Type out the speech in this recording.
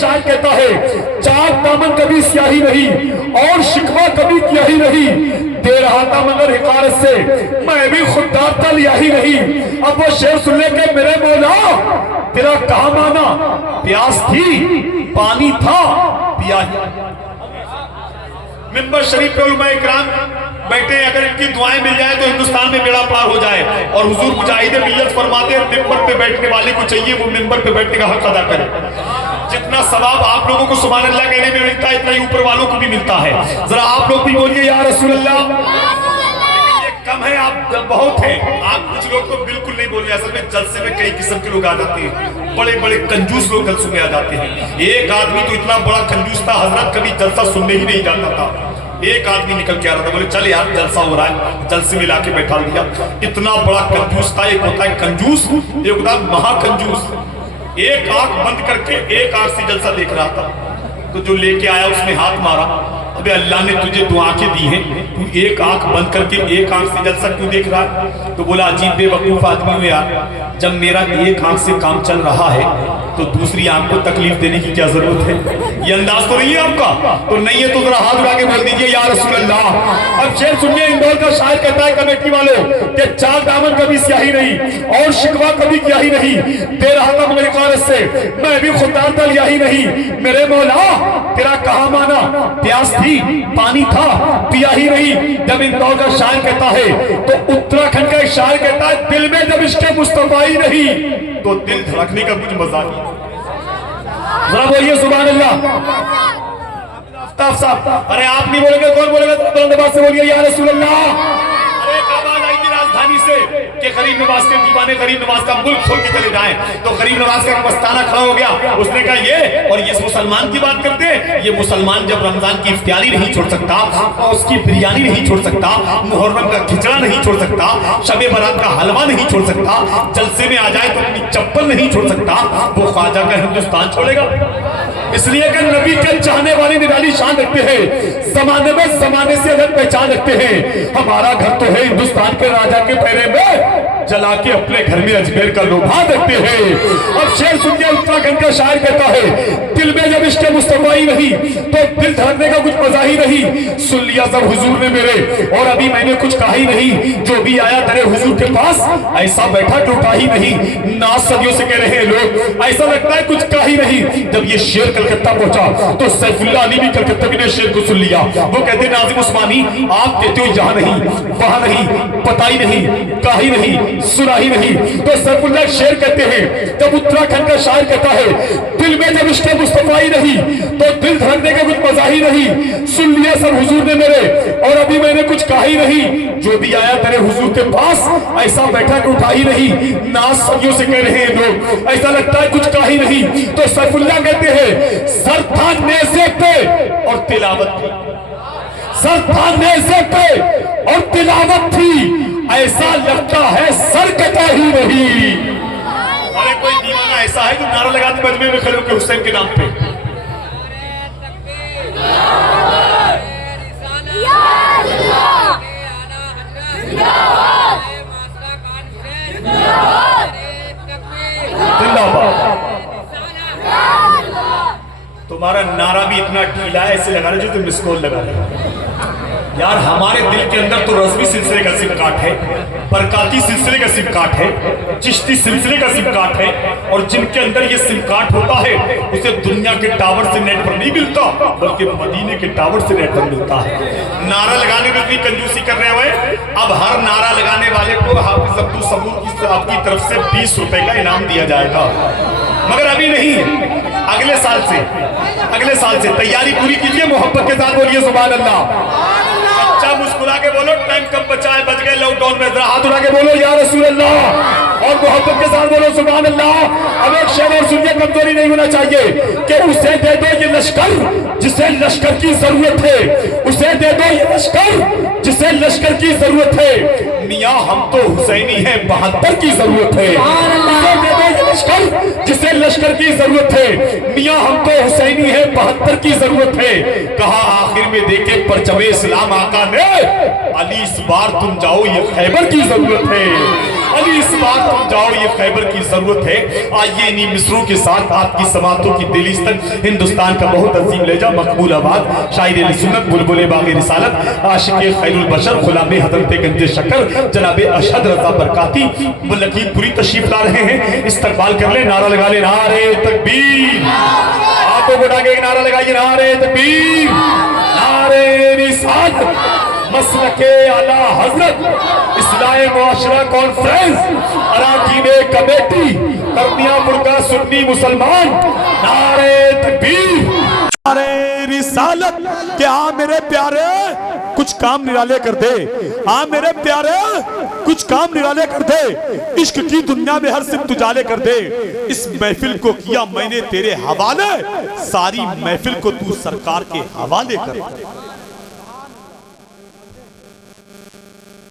शायर कहता है, चाक दामन कभी स्याही नहीं और शिकवा कभी किया ही नहीं, दे रहा था मगर हिकारत से मैं भी खुददार था लिया ही नहीं। अब वो शेर सुनने के मेरे मौला तेरा कहा माना, प्यास थी पानी था पिया ही। मिंबर शरीफ पे उलमा इकराम बैठे, अगर इनकी दुआएं मिल जाए तो हिंदुस्तान में बेड़ा पार हो जाए। और हुजूर मुजाहिद मिल्लत फरमाते हैं, मिंबर पे बैठने वाले को चाहिए वो मिंबर पे बैठने का हक अदा करे। जितना सवाब आप लोगों को सुभान अल्लाह कहने में मिलता है, इतना ही ऊपर वालों को भी मिलता है। जरा आप लोग भी बोलिए या रसूल अल्लाह। कम है, आप बहुत हैं। आप कुछ लोग तो बिल्कुल नहीं बोल रहे। असल में जलसे में कई किस्म के लोग आ जाते हैं, बड़े बड़े कंजूस लोग जलसों में आ जाते हैं। एक आदमी तो इतना बड़ा कंजूस था, हजरत कभी जलसा सुनने ही नहीं जाता था। एक आदमी निकल के आ रहा था, बोले चल यार जलसा हो रहा है, जलसे में लाके बैठा दिया। इतना बड़ा कंजूस था। एक होता है कंजूस, एक होता है महाकंजूस। एक आंख बंद करके एक आंख से जलसा देख रहा था, तो जो लेके आया उसने हाथ मारा, अबे अल्लाह ने तुझे दो आंखें दी हैं, तू एक आंख बंद करके एक आंख से जलसा क्यों देख रहा है? तो बोला अजीब बेवकूफ आदमी हूं यार, जब मेरा एक आंख से काम चल रहा है तो दूसरी आंख को तकलीफ देने की क्या जरूरत है? ये अंदाज तो नहीं है आपका? तो नहीं है तो जरा हाथ उठा के बोल दीजिए या रसूल अल्लाह। अब शेर सुनिए, इंदौर का शायर कहता है कमेटी वालों कि चाक दामन कभी स्याही नहीं और शिकवा कभी किया ही नहीं, दे रहा था मेरी कारत से मैं भी खुददार था लिया ही नहीं। मेरे मौला तेरा कहा माना, प्यास थी पानी था पिया ही नहीं। जब इंदौर का शायर कहता है तो उत्तराखंड का एक शायर कहता है, दिल में जब इसके मुस्तफा ही नहीं तो दिल धड़कने का कुछ मजा नहीं। जरा बोलिए सुभान अल्लाह। आफ्ताब साहब, अरे आप नहीं बोलेंगे कौन बोलेगा? बुलंद आवाज से बोलिए या रसूल अल्लाह। अरे एक आवाज आई थी राजधानी से कि गरीब नवाज के दीवाने गरीब नवाज का मुल्क छोड़ के चले जाएं, तो गरीब नवाज का मस्ताना खड़ा हो गया। उसने कहा ये और ये मुसलमान की बात करते हैं, ये मुसलमान जब रमजान की इफ्तियारी नहीं छोड़ सकता, और उसकी बिरयानी नहीं छोड़ सकता, मुहर्रम का खिचड़ा नहीं छोड़ सकता, शबे बारात का हलवा नहीं छोड़ सकता, जलसे में आ जाए तो अपनी चप्पल नहीं छोड़ सकता, वो ख्वाजा का हिंदुस्तान छोड़ेगा? इसलिए कि नबी के चाहने वाले निराली शान रखते हैं, जमाने में जमाने से अलग पहचान रखते हैं। हमारा घर तो है हिंदुस्तान के राजा के पहरे में, जला के अपने घर में अजमेर का लोभा रखते हैं। अब शेर सुनिए, उत्तराखंड का शायर कहता है, दिल में जब इश्क़ मुस्तफा ही नहीं तो दिल धड़कने का कुछ मजा ही नहीं। सुन लिया सब हुजूर ने मेरे, और अभी मैंने कुछ कहा ही नहीं। जो भी आया तेरे हुजूर के पास ऐसा बैठा कि उठा ही नहीं। नाज सदियों से कह रहे हैं लोग, ऐसा लगता है कुछ कहा ही नहीं। जब ये शेर कलकत्ता पहुंचा तो सैफुल्लाह अली भी कलकत्ता के शेर को सुन लिया। वो कहते नाजिम उस्मानी, आप कहते हो यहाँ नहीं वहां नहीं, पता ही नहीं, कहा ही नहीं, सुना ही नहीं। तो सैफुल्लाह शेर कहते हैं, जब उत्तराखंड का शायर कहता है, दिल में जब इश्क़ मुस्तफा ही नहीं तो दिल धड़कने का कुछ मजा ही नहीं। सुन लिया सब हुजूर ने मेरे, और अभी मैंने कुछ कहा ही नहीं। जो भी आया तेरे हुजूर के पास ऐसा बैठा कि उठा ही नहीं। नाज सदियों से कह रहे हैं लोग, ऐसा लगता है कुछ कहा ही नहीं। तो सैफुल्लाह कहते हैं, सर था नेज़े पे और तिलावत थी, सर था नेज़े पे और तिलावत थी, ऐसा लगता है सर कटा ही नहीं। अरे कोई दीवाना ऐसा है जो नारा लगाते मजमे में खड़े होकर हुसैन के नाम पे। तुम्हारा नारा भी इतना ढीला है, ऐसे लगा रहे जो तुम मिस कॉल लगा रहे यार। हमारे दिल के अंदर तो रज़वी सिलसिले का सिम कार्ड है, बरकाती सिलसिले का सिम कार्ड है, चिश्ती सिलसिले का सिम कार्ड है, और जिनके अंदर ये सिम कार्ड होता है उसे दुनिया के टावर से नेटवर्क नहीं मिलता, बल्कि मदीने के टावर से नेटवर्क मिलता है। नारा लगाने में भी कंजूसी कर रहे हुए। अब हर नारा लगाने वाले को हाफिज अब्दुल सबूर की आपकी तरफ से 20 रुपए का इनाम दिया जाएगा, मगर अभी नहीं, अगले साल से तैयारी पूरी कीजिए। मोहब्बत के साथ बोलिए सुभान अल्लाह। अच्छा मुस्कुरा के बोलो, टाइम कम बचा है, बच गए लॉकडाउन में। जरा हाथ उठा के बोलो या रसूल अल्लाह, और मोहब्बत के साथ बोलो सुभान अल्लाह। अब एक शेर और सुनिए, कमजोरी नहीं होना चाहिए कि उसे दे दो ये लश्कर जिसे लश्कर की जरूरत है, उसे दे दो ये लश्कर जिसे लश्कर की जरूरत है। मियाँ हम तो हुसैनी है, 72 की जरूरत है। उसे दे दो ये लश्कर जिसे लश्कर की जरूरत है। मियाँ हम तो हुसैनी है, 72 की जरूरत है। कहा आखिर में देखे परचमे इस्लाम आका ने, अली इस बार तुम जाओ ये खैबर की जरूरत है। अली इस बार तुम जाओ, ये खैबर की जरूरत है। आइए इन्हीं मिसरों के साथ आपकी समातों की दिलिस्तन हिंदुस्तान का बहुत अजीम लहजा मकबूल आबाद शायर सुन्नत बुलबुल बाग़ी रिसालत आशिक़ खैरुल बशर गुलाम हज़रत गंज शक्कर जनाब अशहद रज़ा बरकाती लकीमपुरी तशरीफ ला रहे हैं। इस्तकबाल कर ले, नारा लगा ले, नारे तकबीर। हाथों को उठा के नारा लगाइए, नारे तकबीर, नारे रिसालत, मसलके आला हजरत इस्लाही मुआशरा कॉन्फ्रेंस अराकीन कमेटी करनियापुर का सुन्नी मुसलमान, नारे तकबीर, नारे रिसालत। के हाँ मेरे प्यारे कुछ काम निराले कर दे, हाँ मेरे प्यारे कुछ काम निराले कर दे, इश्क की दुनिया में हर सिमत उजाले कर दे। इस महफिल को किया मैंने तेरे हवाले, सारी महफिल को तू सरकार के हवाले कर।